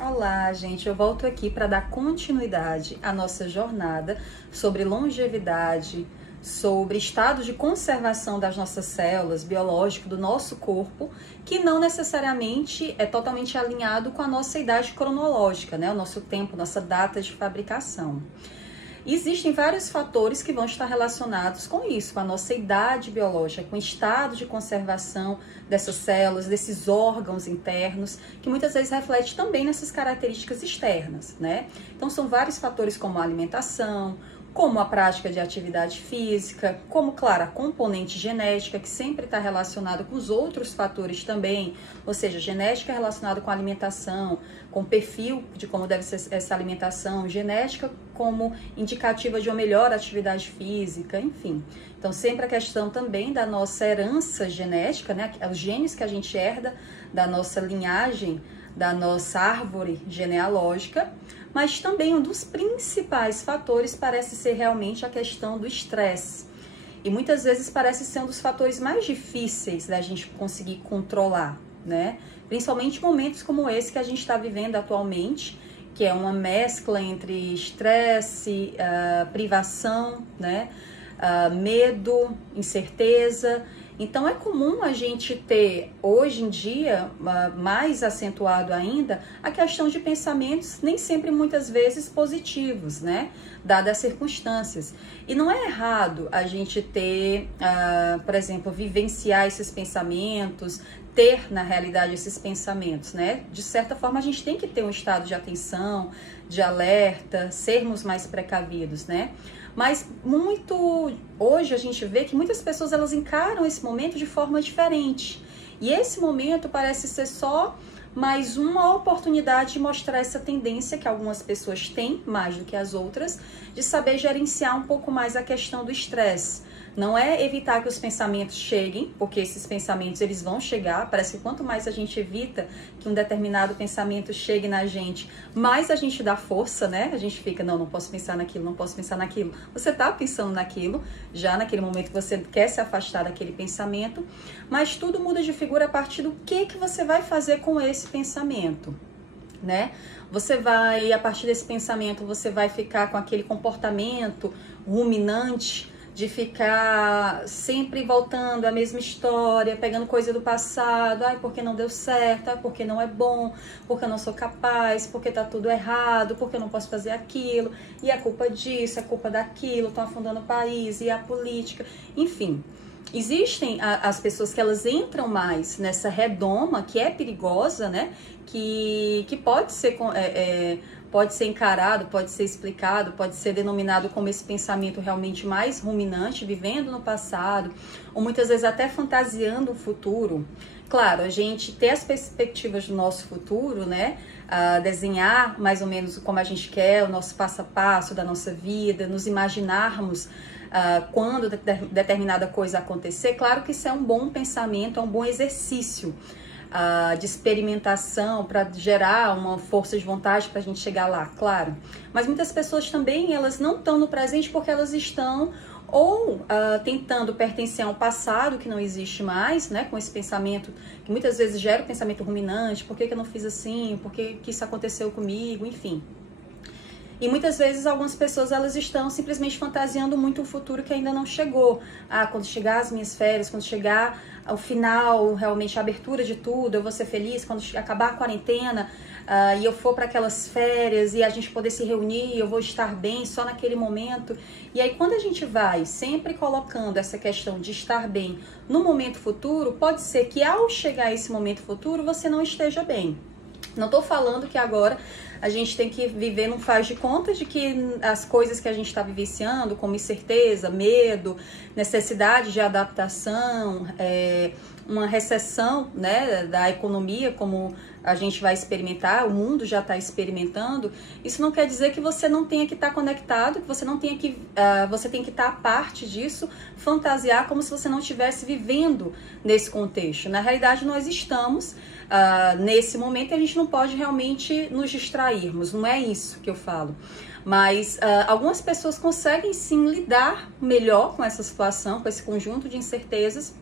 Olá, gente. Eu volto aqui para dar continuidade à nossa jornada sobre longevidade, sobre estado de conservação das nossas células biológico do nosso corpo, que não necessariamente é totalmente alinhado com a nossa idade cronológica, né? O nosso tempo, nossa data de fabricação. Existem vários fatores que vão estar relacionados com isso, com a nossa idade biológica, com o estado de conservação dessas células, desses órgãos internos, que muitas vezes reflete também nessas características externas, né? Então são vários fatores como a alimentação, como a prática de atividade física, como, claro, a componente genética, que sempre está relacionado com os outros fatores também, ou seja, genética relacionada com a alimentação, com o perfil de como deve ser essa alimentação, genética como indicativa de uma melhor atividade física, enfim. Então, sempre a questão também da nossa herança genética, né, os genes que a gente herda da nossa linhagem, da nossa árvore genealógica, mas também um dos principais fatores parece ser realmente a questão do estresse. E muitas vezes parece ser um dos fatores mais difíceis da gente conseguir controlar, né? Principalmente momentos como esse que a gente está vivendo atualmente, que é uma mescla entre estresse, privação, né? Medo, incerteza. Então é comum a gente ter, hoje em dia, mais acentuado ainda, a questão de pensamentos nem sempre muitas vezes positivos, né? Dadas as circunstâncias. E não é errado a gente ter, por exemplo, vivenciar esses pensamentos, ter na realidade esses pensamentos, né? De certa forma a gente tem que ter um estado de atenção, de alerta, sermos mais precavidos, né? Mas hoje a gente vê que muitas pessoas elas encaram esse momento de forma diferente. E esse momento parece ser só mais uma oportunidade de mostrar essa tendência que algumas pessoas têm, mais do que as outras, de saber gerenciar um pouco mais a questão do estresse. Não é evitar que os pensamentos cheguem, porque esses pensamentos eles vão chegar. Parece que quanto mais a gente evita que um determinado pensamento chegue na gente, mais a gente dá força, né? A gente fica, não posso pensar naquilo, não posso pensar naquilo. Você tá pensando naquilo, já naquele momento que você quer se afastar daquele pensamento, mas tudo muda de figura a partir do que você vai fazer com esse pensamento, né? Você vai, a partir desse pensamento, você vai ficar com aquele comportamento ruminante, de ficar sempre voltando à mesma história, pegando coisa do passado, porque não deu certo, porque não é bom, porque eu não sou capaz, porque tá tudo errado, porque eu não posso fazer aquilo, e a culpa disso, a culpa daquilo, estão afundando o país, e a política, enfim. Existem as pessoas que elas entram mais nessa redoma, que é perigosa, né, que pode ser... pode ser encarado, pode ser explicado, pode ser denominado como esse pensamento realmente mais ruminante, vivendo no passado, ou muitas vezes até fantasiando o futuro. Claro, a gente ter as perspectivas do nosso futuro, né? Desenhar mais ou menos como a gente quer, o nosso passo a passo da nossa vida, nos imaginarmos quando determinada coisa acontecer. Claro que isso é um bom pensamento, é um bom exercício de experimentação para gerar uma força de vontade para a gente chegar lá, claro. Mas muitas pessoas também, elas não estão no presente porque elas estão ou tentando pertencer a um passado que não existe mais, né, com esse pensamento que muitas vezes gera o pensamento ruminante, por que eu não fiz assim, por que isso aconteceu comigo, enfim. E muitas vezes algumas pessoas elas estão simplesmente fantasiando muito um futuro que ainda não chegou. Quando chegar as minhas férias, quando chegar ao final, realmente a abertura de tudo, eu vou ser feliz, quando acabar a quarentena e eu for para aquelas férias e a gente poder se reunir, eu vou estar bem só naquele momento. E aí quando a gente vai sempre colocando essa questão de estar bem no momento futuro, pode ser que ao chegar a esse momento futuro você não esteja bem. Não estou falando que agora a gente tem que viver num faz de conta de que as coisas que a gente está vivenciando, como incerteza, medo, necessidade de adaptação, uma recessão, né, da economia, como a gente vai experimentar, o mundo já está experimentando, isso não quer dizer que você não tenha que estar conectado, que você não tenha que, você tem que estar a parte disso, fantasiar como se você não estivesse vivendo nesse contexto. Na realidade, nós estamos nesse momento e a gente não pode realmente nos distrairmos, não é isso que eu falo. Mas algumas pessoas conseguem sim lidar melhor com essa situação, com esse conjunto de incertezas,